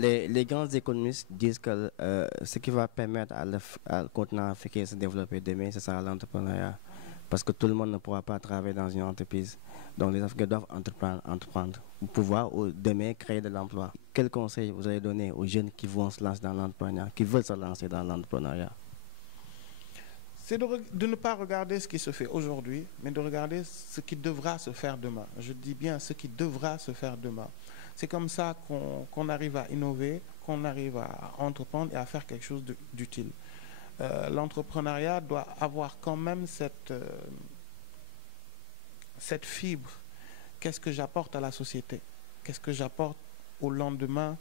les grands économistes disent que ce qui va permettre à le continent africain de se développer demain, c'est ça l'entrepreneuriat. Parce que tout le monde ne pourra pas travailler dans une entreprise. Donc les Africains doivent entreprendre pour pouvoir demain créer de l'emploi. Quel conseil vous avez donné aux jeunes qui vont se lancer dans l'entrepreneuriat, qui veulent se lancer dans l'entrepreneuriat? C'est de ne pas regarder ce qui se fait aujourd'hui, mais de regarder ce qui devra se faire demain. Je dis bien ce qui devra se faire demain. C'est comme ça qu'on arrive à innover, qu'on arrive à entreprendre et à faire quelque chose d'utile. L'entrepreneuriat doit avoir quand même cette fibre. Qu'est-ce que j'apporte à la société? Qu'est-ce que j'apporte au lendemain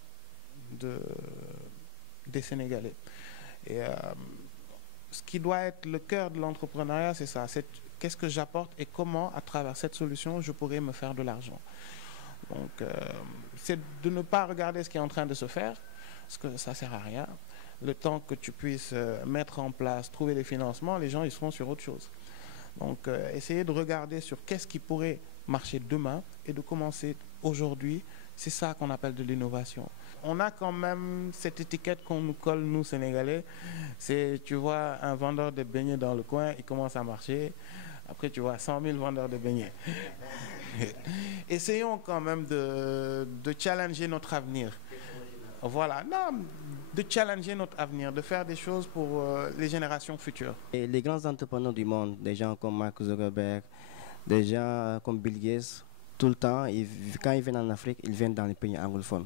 des Sénégalais? Et ce qui doit être le cœur de l'entrepreneuriat, c'est ça. Qu'est-ce que j'apporte et comment, à travers cette solution, je pourrais me faire de l'argent. Donc, c'est de ne pas regarder ce qui est en train de se faire, parce que ça ne sert à rien. Le temps que tu puisses mettre en place, trouver les financements, les gens ils seront sur autre chose. Donc, essayer de regarder sur qu'est-ce qui pourrait marcher demain et de commencer aujourd'hui. C'est ça qu'on appelle de l'innovation. On a quand même cette étiquette qu'on nous colle, nous, Sénégalais. C'est, tu vois, un vendeur de beignets dans le coin, il commence à marcher. Après, tu vois 100 000 vendeurs de beignets. Essayons quand même de challenger notre avenir. Voilà, non, de challenger notre avenir, de faire des choses pour les générations futures. Et les grands entrepreneurs du monde, des gens comme Mark Zuckerberg, des gens comme Bill Gates, tout le temps, quand ils viennent en Afrique, ils viennent dans les pays anglophones.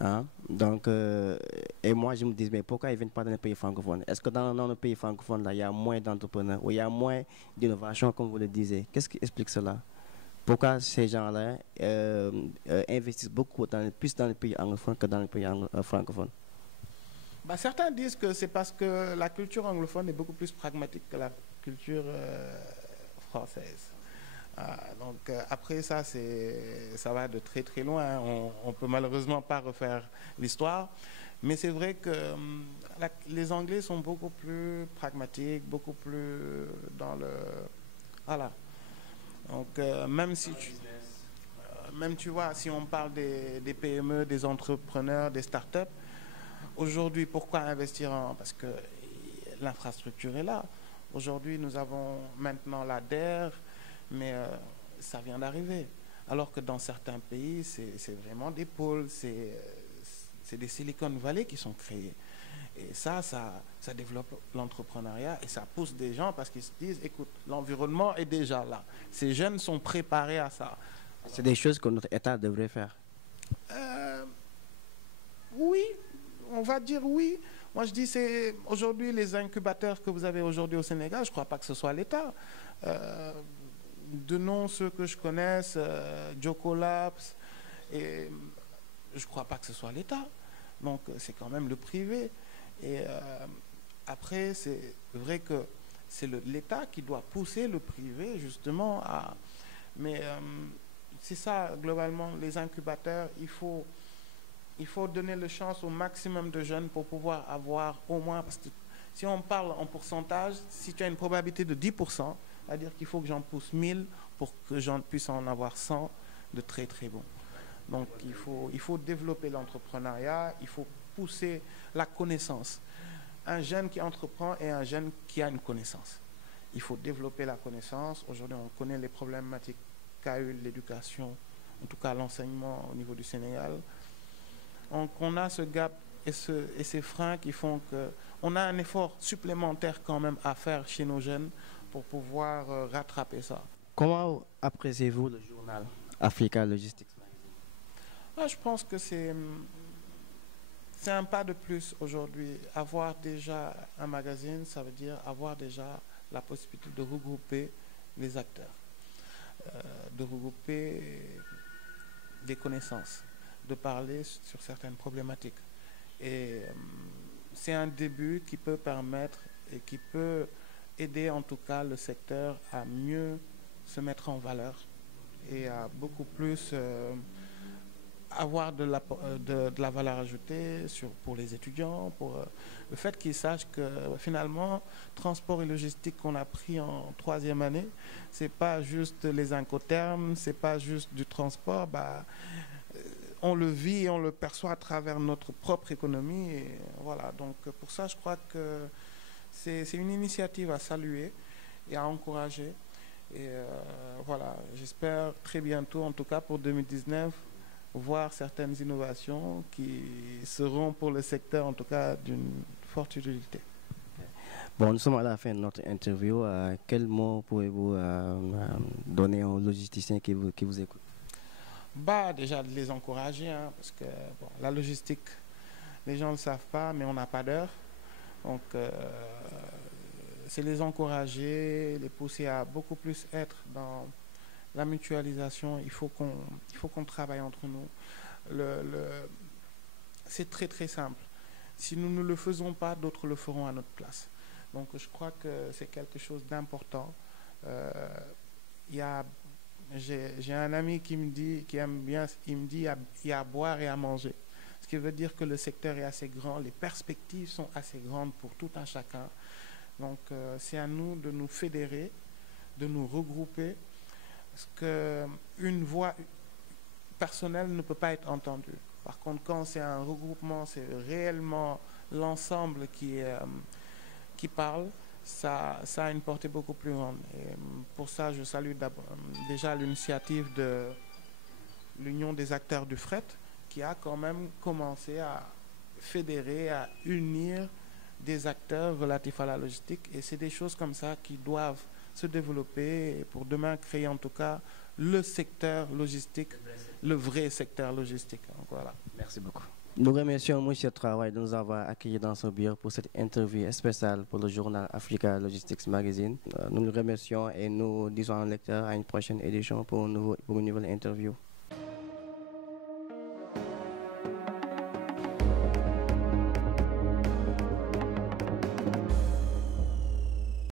Hein? Donc, et moi, je me dis, mais pourquoi ils ne viennent pas dans les pays francophones? Est-ce que dans les pays francophones, là, il y a moins d'entrepreneurs ou il y a moins d'innovation, comme vous le disiez? Qu'est-ce qui explique cela? Pourquoi ces gens-là investissent beaucoup plus dans les pays anglophones que dans les pays francophones? Bah, certains disent que c'est parce que la culture anglophone est beaucoup plus pragmatique que la culture française. Donc après ça, ça va de très très loin. Hein. On ne peut malheureusement pas refaire l'histoire. Mais c'est vrai que les Anglais sont beaucoup plus pragmatiques, beaucoup plus dans le... Voilà. Donc même si tu vois, si on parle des PME, des entrepreneurs, des startups, aujourd'hui, pourquoi investir parce que l'infrastructure est là. Aujourd'hui, nous avons maintenant la DER, mais ça vient d'arriver. Alors que dans certains pays, c'est vraiment des pôles, c'est des Silicon Valley qui sont créés. Et ça développe l'entrepreneuriat et ça pousse des gens parce qu'ils se disent, écoute, l'environnement est déjà là. Ces jeunes sont préparés à ça. C'est des choses que notre État devrait faire. Oui, on va dire oui. Moi, je dis, c'est aujourd'hui les incubateurs que vous avez aujourd'hui au Sénégal, je ne crois pas que ce soit l'État. De nom, ceux que je connaisse, Jocolabs, et je ne crois pas que ce soit l'État. Donc, c'est quand même le privé. Et après, c'est vrai que c'est l'État qui doit pousser le privé, justement, à... Mais c'est ça, globalement, les incubateurs, il faut donner la chance au maximum de jeunes pour pouvoir avoir au moins... Parce que si on parle en pourcentage, si tu as une probabilité de 10%, c'est-à-dire qu'il faut que j'en pousse 1000 pour que j'en puisse en avoir 100 de très très bons. Donc il faut développer l'entrepreneuriat, il faut pousser la connaissance. Un jeune qui entreprend et un jeune qui a une connaissance. Il faut développer la connaissance. Aujourd'hui, on connaît les problématiques qu'a eu l'éducation, en tout cas l'enseignement au niveau du Sénégal. Donc on a ce gap et ces freins qui font qu'on a un effort supplémentaire quand même à faire chez nos jeunes pour pouvoir rattraper ça. Comment appréciez-vous le journal Africa Logistics Magazine? Je pense que c'est un pas de plus aujourd'hui. Avoir déjà un magazine, ça veut dire avoir déjà la possibilité de regrouper les acteurs, de regrouper des connaissances, de parler sur certaines problématiques. Et c'est un début qui peut permettre et qui peut aider en tout cas le secteur à mieux se mettre en valeur et à beaucoup plus avoir de la valeur ajoutée pour les étudiants, pour le fait qu'ils sachent que finalement, transport et logistique qu'on a pris en 3e année, c'est pas juste les incoterms, c'est pas juste du transport. on le vit et on le perçoit à travers notre propre économie. Et voilà, donc pour ça, je crois que c'est une initiative à saluer et à encourager. Et voilà, j'espère très bientôt, en tout cas pour 2019, voir certaines innovations qui seront pour le secteur, en tout cas, d'une forte utilité. Bon, nous sommes à la fin de notre interview. Quel mot pouvez-vous donner aux logisticiens qui vous écoutent? Bah, déjà de les encourager, hein, parce que bon, la logistique, les gens ne le savent pas, mais on n'a pas d'heure. Donc, c'est les encourager, les pousser à beaucoup plus être dans la mutualisation. Il faut qu'on travaille entre nous. C'est très très simple. Si nous ne le faisons pas, d'autres le feront à notre place. Donc, je crois que c'est quelque chose d'important. J'ai un ami qui me dit, qui aime bien, il me dit il y a à boire et à manger. Ce qui veut dire que le secteur est assez grand, les perspectives sont assez grandes pour tout un chacun. Donc c'est à nous de nous fédérer, de nous regrouper, parce qu'une voix personnelle ne peut pas être entendue. Par contre, quand c'est un regroupement, c'est réellement l'ensemble qui parle. Ça a une portée beaucoup plus grande. Et pour ça, je salue déjà l'initiative de l'Union des acteurs du fret, qui a quand même commencé à fédérer, à unir des acteurs relatifs à la logistique. Et c'est des choses comme ça qui doivent se développer et pour demain créer en tout cas le secteur logistique, le vrai secteur logistique. Donc, voilà. Merci beaucoup. Nous remercions M. Traoré de nous avoir accueillis dans son bureau pour cette interview spéciale pour le journal Africa Logistics Magazine. Nous le remercions et nous disons au lecteur à une prochaine édition pour une nouvelle interview.